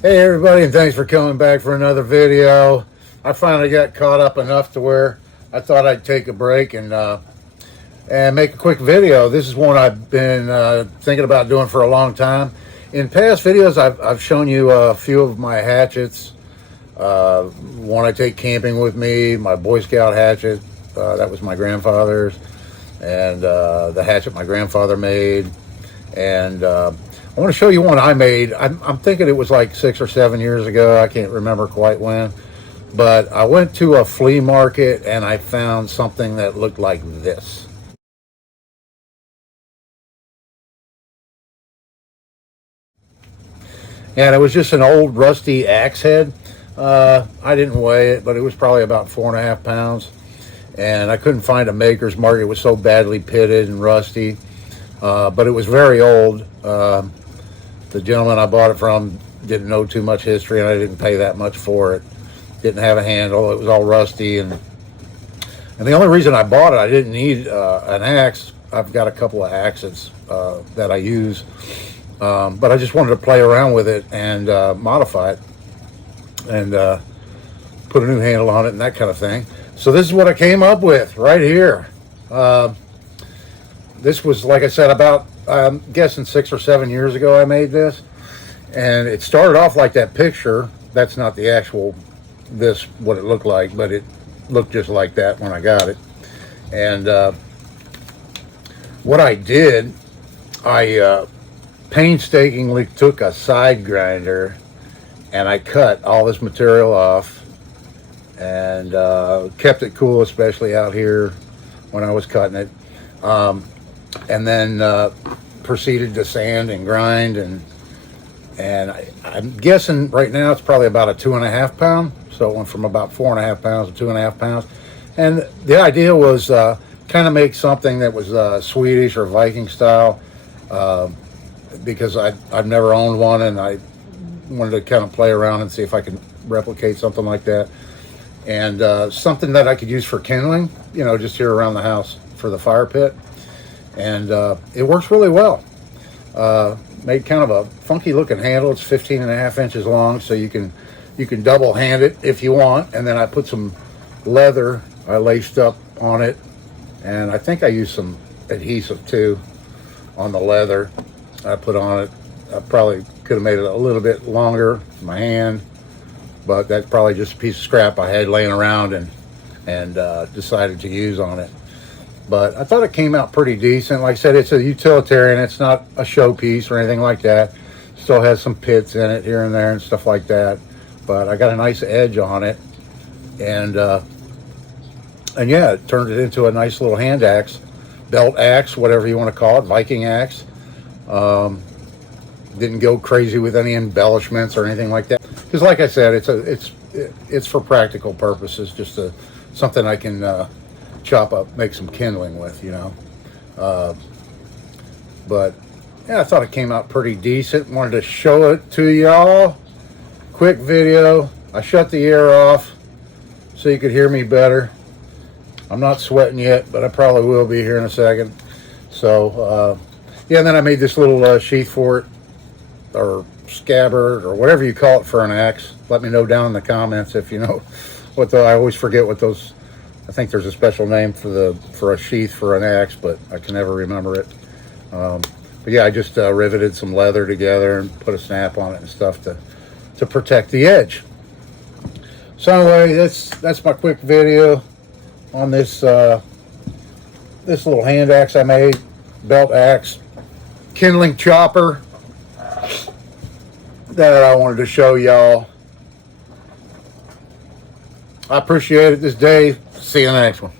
Hey everybody, and thanks for coming back for another video. I finally got caught up enough to where I thought I'd take a break and make a quick video. This is one I've been thinking about doing for a long time. In past videos, I've shown you a few of my hatchets. One I take camping with me, my Boy Scout hatchet, that was my grandfather's, and the hatchet my grandfather made. And I want to show you one I made. I'm thinking it was like 6 or 7 years ago. I can't remember quite when. But I went to a flea market and I found something that looked like this. And it was just an old rusty axe head. I didn't weigh it, but it was probably about 4.5 pounds. And I couldn't find a maker's mark. It was so badly pitted and rusty. But it was very old. The gentleman I bought it from didn't know too much history, and I didn't pay that much for it. Didn't have a handle. It was all rusty, and the only reason I bought it, I didn't need an axe. I've got a couple of axes that I use, but I just wanted to play around with it and modify it and put a new handle on it and that kind of thing. So this is what I came up with right here. This was, like I said, about I'm guessing 6 or 7 years ago I made this, and it started off like that picture. That's not the actual what it looked like, but it looked just like that when I got it. And what I did, I painstakingly took a side grinder and I cut all this material off and kept it cool, especially out here when I was cutting it. And then proceeded to sand and grind, and I'm guessing right now it's probably about a 2.5 pound. So it went from about 4.5 pounds to 2.5 pounds. And the idea was kind of make something that was Swedish or Viking style, because I've never owned one, and I wanted to kind of play around and see if I could replicate something like that, and something that I could use for kindling, just here around the house for the fire pit. And it works really well. Made kind of a funky looking handle. It's 15.5 inches long, so you can double hand it if you want. And then I put some leather I laced up on it, and I think I used some adhesive too on the leather I put on it. I probably could have made it a little bit longer for my hand, but that's probably just a piece of scrap I had laying around and decided to use on it. But I thought it came out pretty decent. Like I said, it's a utilitarian. It's not a showpiece or anything like that. Still has some pits in it here and there and stuff like that. But I got a nice edge on it. And yeah, it turned it into a nice little hand axe, belt axe, whatever you want to call it, Viking axe. Didn't go crazy with any embellishments or anything like that. Because like I said, it's for practical purposes, just something I can chop up, make some kindling with, but yeah, I thought it came out pretty decent. Wanted to show it to y'all. Quick video. I shut the air off so you could hear me better. I'm not sweating yet, but I probably will be here in a second. So yeah, and then I made this little sheath for it, or scabbard, or whatever you call it for an axe. Let me know down in the comments if you know what I always forget what those. I think there's a special name for a sheath for an axe, but I can never remember it. But yeah, I just riveted some leather together and put a snap on it and stuff to protect the edge. So anyway, that's my quick video on this this little hand axe I made, belt axe, kindling chopper that I wanted to show y'all. I appreciate it this day. See you in the next one.